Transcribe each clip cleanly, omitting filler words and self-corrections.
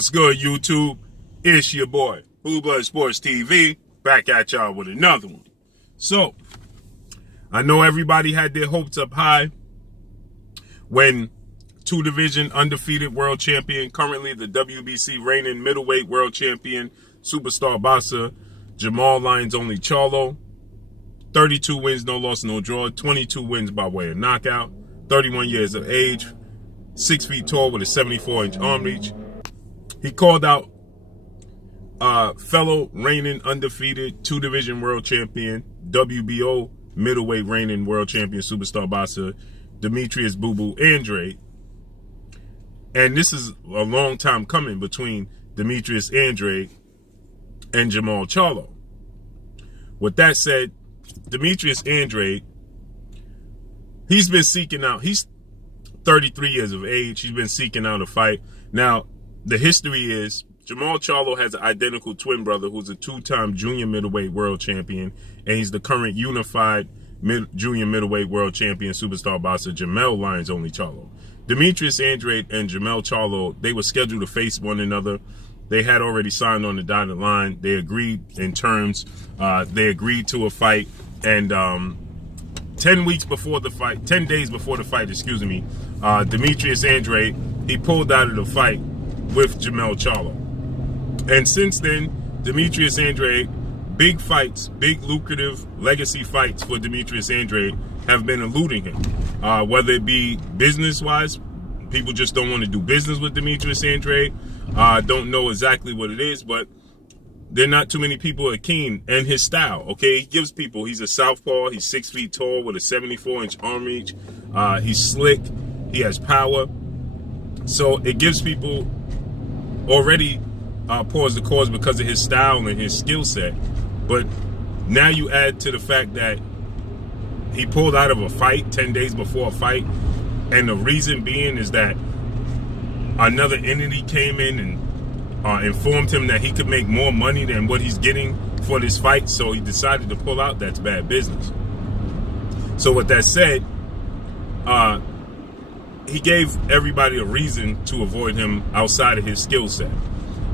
What's good, YouTube? It's your boy, Blue Blood Sports TV, back at y'all with another one. So, I know everybody had their hopes up high when two-division undefeated world champion, currently the WBC reigning middleweight world champion, superstar boxer, Jermall Charlo, 32 wins, no loss, no draw, 22 wins by way of knockout, 31 years of age, 6 feet tall with a 74-inch arm reach. He called out fellow reigning undefeated two-division world champion, WBO middleweight reigning world champion superstar boxer, Demetrius Boo Boo Andrade. And this is a long time coming between Demetrius Andrade and Jermall Charlo. With that said, Demetrius Andrade, he's been seeking out, he's 33 years of age, he's been seeking out a fight. Now, the history is Jermall Charlo has an identical twin brother who's a two-time junior middleweight world champion, and he's the current unified junior middleweight world champion superstar boxer Jermall Charlo. Demetrius Andrade and Jermall Charlo, they were scheduled to face one another. They had already signed on the dotted line. They agreed in terms. They agreed to a fight, and 10 days before the fight, Demetrius Andrade, he pulled out of the fight with Jermall Charlo. And since then, Demetrius Andrade, big fights, big lucrative legacy fights for Demetrius Andrade have been eluding him. Whether it be business-wise, people just don't want to do business with Demetrius Andrade. Don't know exactly what it is, but there are not too many people are keen in his style, okay? He gives people, he's a southpaw, he's 6 feet tall with a 74-inch arm reach. He's slick, he has power. So it gives people already pause the cause because of his style and his skill set. But now you add to the fact that he pulled out of a fight 10 days before a fight, and the reason being is that another entity came in and informed him that he could make more money than what he's getting for this fight, so he decided to pull out. That's bad business. So with that said, he gave everybody a reason to avoid him outside of his skill set.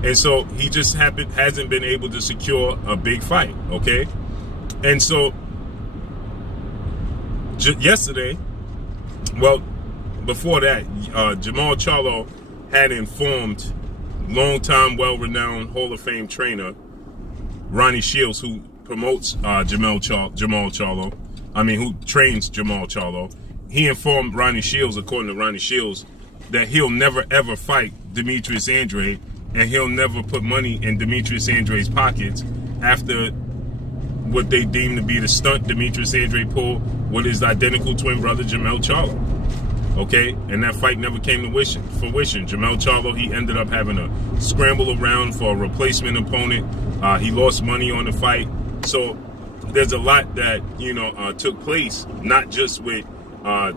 And so he just hasn't been able to secure a big fight, okay? And so yesterday, well, before that, Jermall Charlo had informed longtime, well-renowned Hall of Fame trainer Ronnie Shields, who promotes Jermall Charlo, who trains Jermall Charlo. He informed Ronnie Shields, according to Ronnie Shields, that he'll never ever fight Demetrius Andrade, and he'll never put money in Demetrius Andrade's pockets after what they deem to be the stunt Demetrius Andrade pulled with his identical twin brother Jermall Charlo. Okay, and that fight never came to fruition. Jermall Charlo, he ended up having to scramble around for a replacement opponent. He lost money on the fight. So there's a lot that, took place, not just with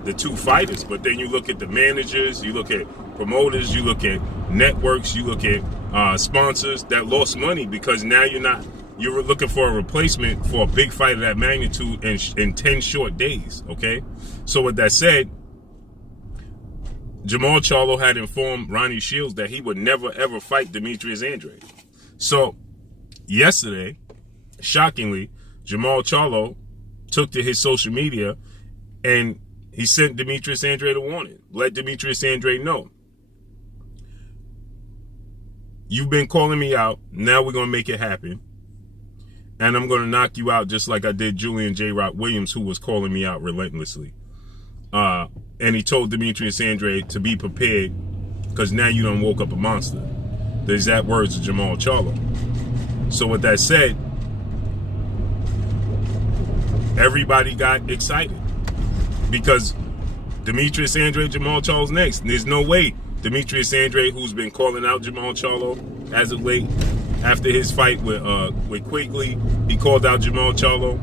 the two fighters, but then you look at the managers, you look at promoters, you look at networks, you look at sponsors that lost money because now you're looking for a replacement for a big fight of that magnitude in 10 short days, okay? So with that said, Jermall Charlo had informed Ronnie Shields that he would never ever fight Demetrius Andrade. So yesterday, shockingly, Jermall Charlo took to his social media and he sent Demetrius Andrade a warning. Let Demetrius Andrade know. You've been calling me out. Now we're going to make it happen. And I'm going to knock you out just like I did Julian J. Rock Williams, who was calling me out relentlessly. And he told Demetrius Andrade to be prepared because now you done woke up a monster. The exact words of Jermall Charlo. So with that said, everybody got excited because Demetrius Andrade, Jermall Charlo's next. There's no way Demetrius Andrade, who's been calling out Jermall Charlo as of late, after his fight with Quigley, he called out Jermall Charlo.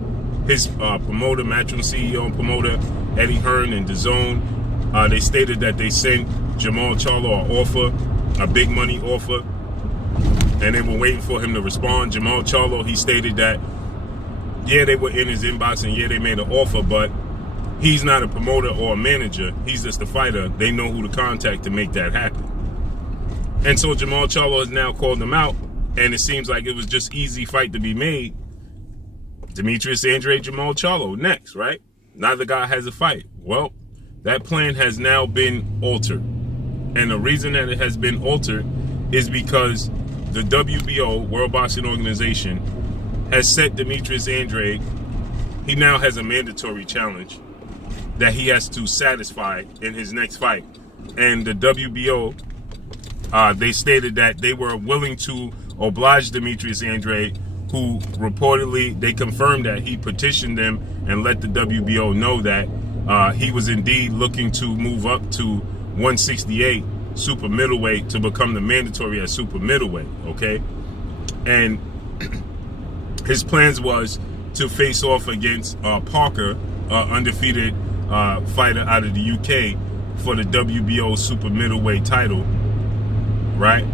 His promoter, Matchroom CEO and promoter, Eddie Hearn and DAZN, they stated that they sent Jermall Charlo an offer, a big money offer, and they were waiting for him to respond. Jermall Charlo, he stated that, yeah, they were in his inbox and yeah, they made an offer, but he's not a promoter or a manager. He's just a fighter. They know who to contact to make that happen. And so Jermall Charlo has now called him out, and it seems like it was just easy fight to be made. Demetrius Andrade, Jermall Charlo next, right? Neither guy has a fight. Well, that plan has now been altered. And the reason that it has been altered is because the WBO, World Boxing Organization, has set Demetrius Andrade. He now has a mandatory challenge that he has to satisfy in his next fight. And the WBO, they stated that they were willing to oblige Demetrius Andrade, who reportedly, they confirmed that he petitioned them and let the WBO know that he was indeed looking to move up to 168 super middleweight to become the mandatory at super middleweight, okay? And his plans was to face off against Parker, undefeated fighter out of the UK, for the WBO super middleweight title, right?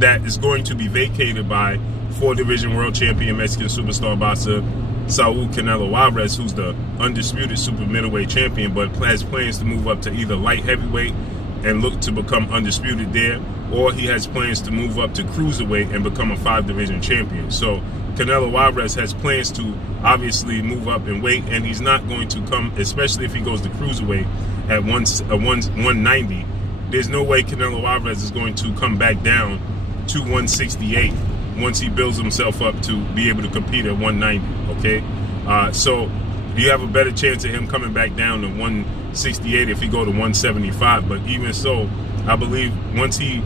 That is going to be vacated by 4-division world champion Mexican superstar boxer Saul Canelo Alvarez, who's the undisputed super middleweight champion, but has plans to move up to either light heavyweight and look to become undisputed there, or he has plans to move up to cruiserweight and become a 5-division champion. So Canelo Alvarez has plans to obviously move up in weight, and he's not going to come, especially if he goes to cruiserweight at 190. There's no way Canelo Alvarez is going to come back down to 168 once he builds himself up to be able to compete at 190, okay? So you have a better chance of him coming back down to 168 if he go to 175. But even so, I believe once he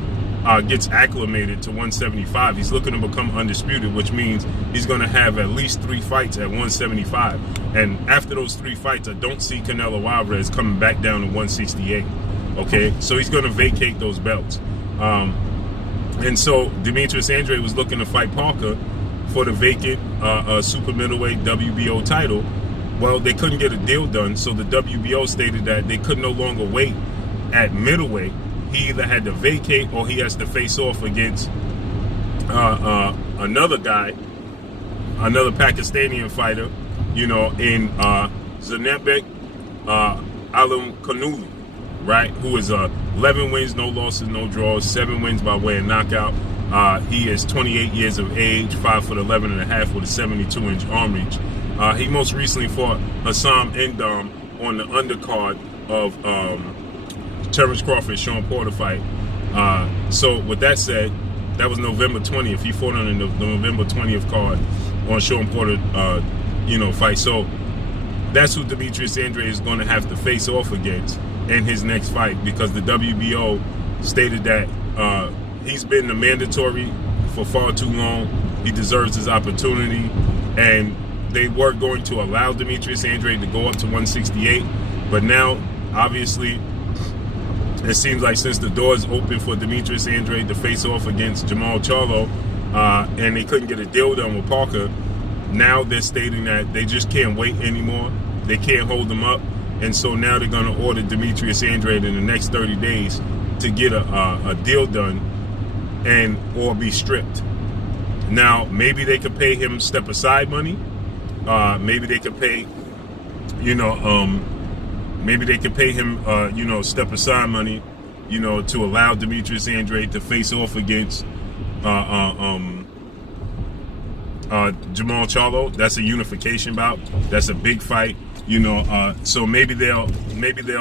gets acclimated to 175, he's looking to become undisputed, which means he's going to have at least 3 fights at 175. And after those 3 fights, I don't see Canelo Alvarez coming back down to 168, okay? So he's going to vacate those belts. And so Demetrius Andrade was looking to fight Parker for the vacant super middleweight WBO title. Well, they couldn't get a deal done, so the WBO stated that they could no longer wait at middleweight. He either had to vacate or he has to face off against another guy, another Pakistani fighter, you know, in JANIBEK Alimkhanuly, right? Who is 11 wins, no losses, no draws, 7 wins by way of knockout. He is 28 years of age, 5'11" and a half with a 72-inch arm reach. He most recently fought Hassam Endam on the undercard of Terrence Crawford, Sean Porter fight. So with that said, that was November 20th. He fought on the November 20th card on Sean Porter, fight. So that's who Demetrius Andrade is going to have to face off against in his next fight, because the WBO stated that he's been the mandatory for far too long. He deserves his opportunity, and they were going to allow Demetrius Andrade to go up to 168, but now obviously it seems like since the door is open for Demetrius Andrade to face off against Jermall Charlo, and they couldn't get a deal done with Parker, now they're stating that they just can't wait anymore. They can't hold him up, and so now they're going to order Demetrius Andrade in the next 30 days to get a deal done and or be stripped. Now, maybe they could pay him step aside money. Maybe they could pay, maybe they could pay him, step aside money, to allow Demetrius Andrade to face off against Jermall Charlo. That's a unification bout. That's a big fight, so maybe they'll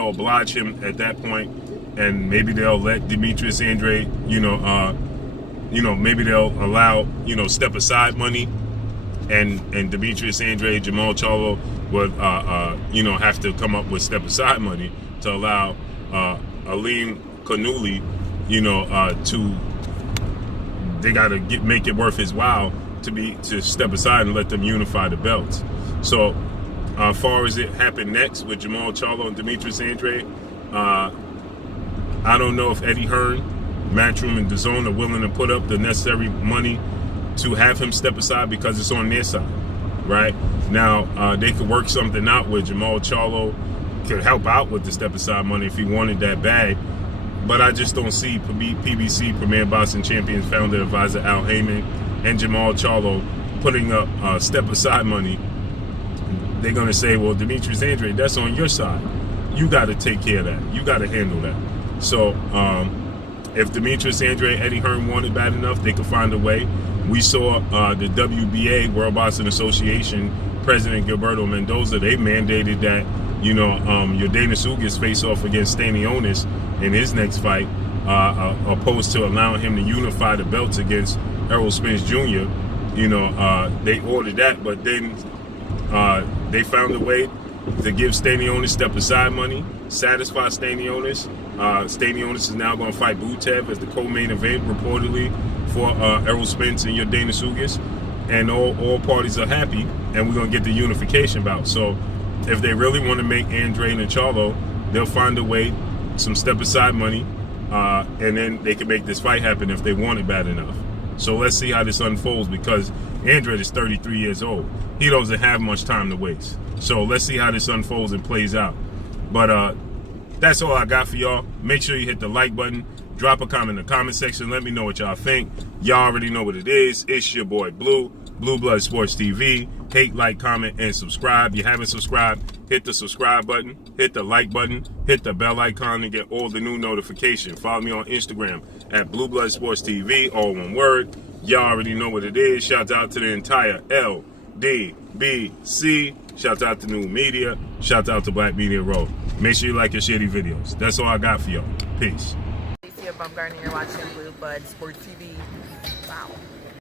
oblige him at that point, and maybe they'll let Demetrius Andrade, maybe they'll allow, step aside money. And Demetrius Andrade, Jermall Charlo would, have to come up with step aside money to allow Alimkhanuly, they got to make it worth his while to step aside and let them unify the belts. So, as far as it happened next with Jermall Charlo and Demetrius Andrade, I don't know if Eddie Hearn, Matchroom, and DAZN are willing to put up the necessary money to have him step aside, because it's on their side, right? Now, they could work something out with Jermall Charlo, could help out with the step aside money if he wanted that bad, but I just don't see PBC, Premier Boxing Champions founder advisor Al Heyman, and Jermall Charlo putting up step aside money. They're going to say, well, Demetrius Andrade, that's on your side. You got to take care of that. You got to handle that. So If Demetrius Andrade, Eddie Hearn want it bad enough, they could find a way. We saw the WBA, World Boxing Association, President Gilberto Mendoza, they mandated that, you know, Yordenis Ugas face off against Stanionis in his next fight, opposed to allowing him to unify the belts against Errol Spence Jr. You know, they ordered that, but then they found a way to give Stanionis step-aside money, satisfy Stanionis. Stanionis is now going to fight Butev as the co-main event, reportedly, for Errol Spence and Yordenis Ugas. And all parties are happy, and we're going to get the unification bout. So if they really want to make Andrade and Charlo, they'll find a way, some step-aside money, and then they can make this fight happen if they want it bad enough. So let's see how this unfolds, because Andrade is 33 years old. He doesn't have much time to waste. So let's see how this unfolds and plays out. But that's all I got for y'all. Make sure you hit the like button. Drop a comment in the comment section. Let me know what y'all think. Y'all already know what it is. It's your boy Blue, Blue Blood Sports TV. Hate, like, comment, and subscribe. If you haven't subscribed, hit the subscribe button, hit the like button, hit the bell icon to get all the new notifications. Follow me on Instagram at Blue Blood Sports TV, all one word. Y'all already know what it is. Shout out to the entire LDBC. Shout out to New Media. Shout out to Black Media Road. Make sure you like and share these videos. That's all I got for y'all. Peace. Bumgarner, you're watching Blue Blood Sports TV. Wow.